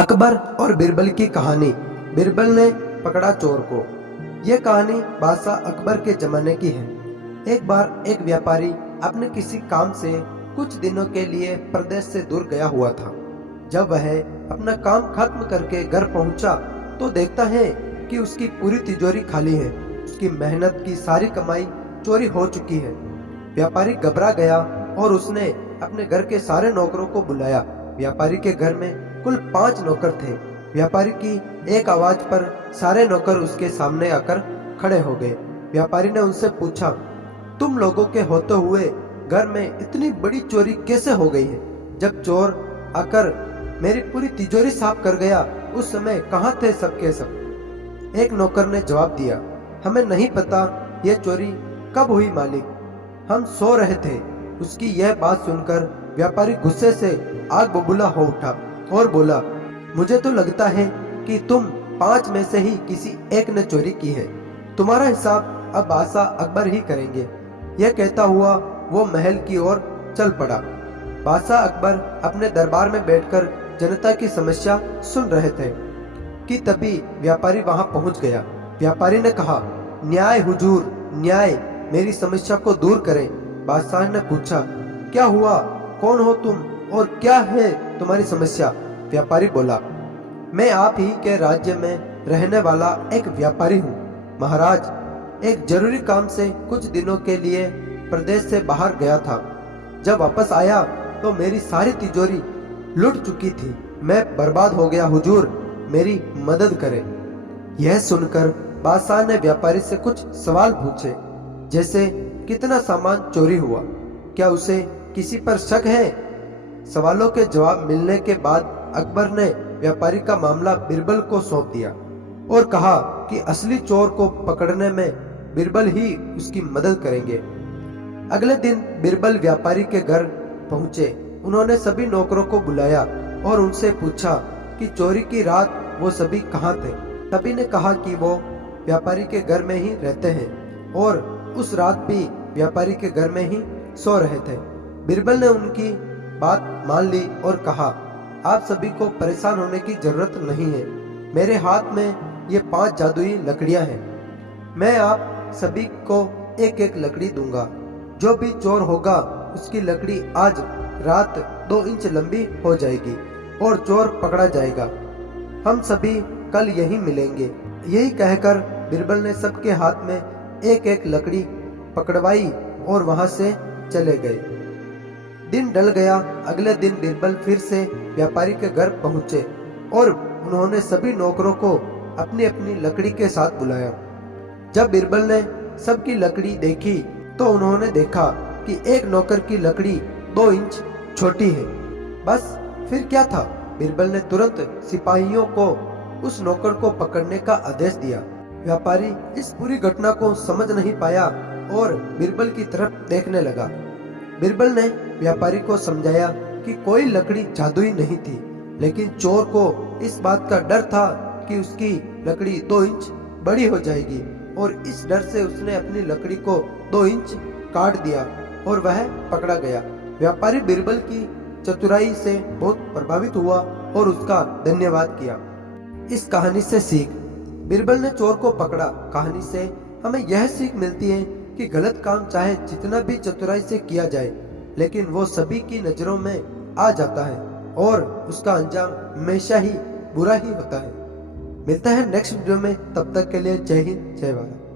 अकबर और बिरबल की कहानी। बिरबल ने पकड़ा चोर को। यह कहानी बादशाह अकबर के जमाने की है। एक बार एक व्यापारी अपने किसी काम से कुछ दिनों के लिए प्रदेश से दूर गया हुआ था। जब वह अपना काम खत्म करके घर पहुंचा तो देखता है कि उसकी पूरी तिजोरी खाली है। उसकी मेहनत की सारी कमाई चोरी हो चुकी है। व्यापारी घबरा गया और उसने अपने घर के सारे नौकरों को बुलाया। व्यापारी के घर में कुल 5 नौकर थे। व्यापारी की एक आवाज पर सारे नौकर उसके सामने आकर खड़े हो गए। व्यापारी ने उनसे पूछा, तुम लोगों के होते हुए घर में इतनी बड़ी चोरी कैसे हो गई है? जब चोर आकर मेरी पूरी तिजोरी साफ कर गया उस समय कहाँ थे सबके सब? एक नौकर ने जवाब दिया, हमें नहीं पता यह चोरी कब हुई मालिक, हम सो रहे थे। उसकी यह बात सुनकर व्यापारी गुस्से से आग बबूला हो उठा और बोला, मुझे तो लगता है कि तुम 5 में से ही किसी एक ने चोरी की है। तुम्हारा हिसाब अब बादशाह अकबर ही करेंगे। यह कहता हुआ वो महल की ओर चल पड़ा। बादशाह अकबर अपने दरबार में बैठकर जनता की समस्या सुन रहे थे कि तभी व्यापारी वहां पहुंच गया। व्यापारी ने कहा, न्याय हुजूर, न्याय, मेरी समस्या को दूर करें। बादशाह ने पूछा, क्या हुआ, कौन हो तुम और क्या है तुम्हारी समस्या? व्यापारी बोला, मैं आप ही के राज्य में रहने वाला एक व्यापारी हूँ। महाराज, एक जरूरी काम से कुछ दिनों के लिए प्रदेश से बाहर गया था। जब वापस आया तो मेरी सारी तिजोरी लुट चुकी थी। मैं बर्बाद हो गया हुजूर, मेरी मदद करें। यह सुनकर बादशाह ने व्यापारी से कुछ सवाल पूछे, जैसे कितना सामान चोरी हुआ, क्या उसे किसी पर शक है? सवालों के जवाब मिलने के बाद अकबर ने व्यापारी का मामला बिरबल को सौंप दिया और कहा कि असली चोर को पकड़ने में बिरबल ही उसकी मदद करेंगे। अगले दिन बिरबल व्यापारी के घर पहुंचे। उन्होंने सभी नौकरों को बुलाया और उनसे पूछा कि चोरी की रात वो सभी कहाँ थे। सभी ने कहा कि वो व्यापारी के घर में ही रहते हैं और उस रात भी व्यापारी के घर में ही सो रहे थे। बिरबल ने उनकी बात मान ली और कहा, आप सभी को परेशान होने की जरूरत नहीं है। मेरे हाथ में ये 5 जादुई लकड़ियां हैं। मैं आप सभी को एक एक लकड़ी दूंगा। जो भी चोर होगा उसकी लकड़ी आज रात 2 इंच लंबी हो जाएगी और चोर पकड़ा जाएगा। हम सभी कल यहीं मिलेंगे। यही कहकर बिरबल ने सबके हाथ में एक एक लकड़ी पकड़वाई और वहां से चले गए। दिन ढल गया। अगले दिन बिरबल फिर से व्यापारी के घर पहुंचे और उन्होंने सभी नौकरों को अपनी अपनी लकड़ी के साथ बुलाया। जब बिरबल ने सबकी लकड़ी देखी तो उन्होंने देखा कि एक नौकर की लकड़ी 2 इंच छोटी है। बस फिर क्या था? बिरबल ने तुरंत सिपाहियों को उस नौकर को पकड़ने का आदेश दिया। व्यापारी इस पूरी घटना को समझ नहीं पाया और बिरबल की तरफ देखने लगा। बिरबल ने व्यापारी को समझाया कि कोई लकड़ी जादुई नहीं थी, लेकिन चोर को इस बात का डर था कि उसकी लकड़ी 2 इंच बड़ी हो जाएगी और इस डर से उसने अपनी लकड़ी को 2 इंच काट दिया और वह पकड़ा गया। व्यापारी बिरबल की चतुराई से बहुत प्रभावित हुआ और उसका धन्यवाद किया। इस कहानी से सीख, बिरबल ने चोर को पकड़ा। कहानी से हमें यह सीख मिलती है कि गलत काम चाहे जितना भी चतुराई से किया जाए, लेकिन वो सभी की नजरों में आ जाता है और उसका अंजाम हमेशा ही बुरा ही होता है। मिलता है नेक्स्ट वीडियो में, तब तक के लिए जय हिंद, जय भारत।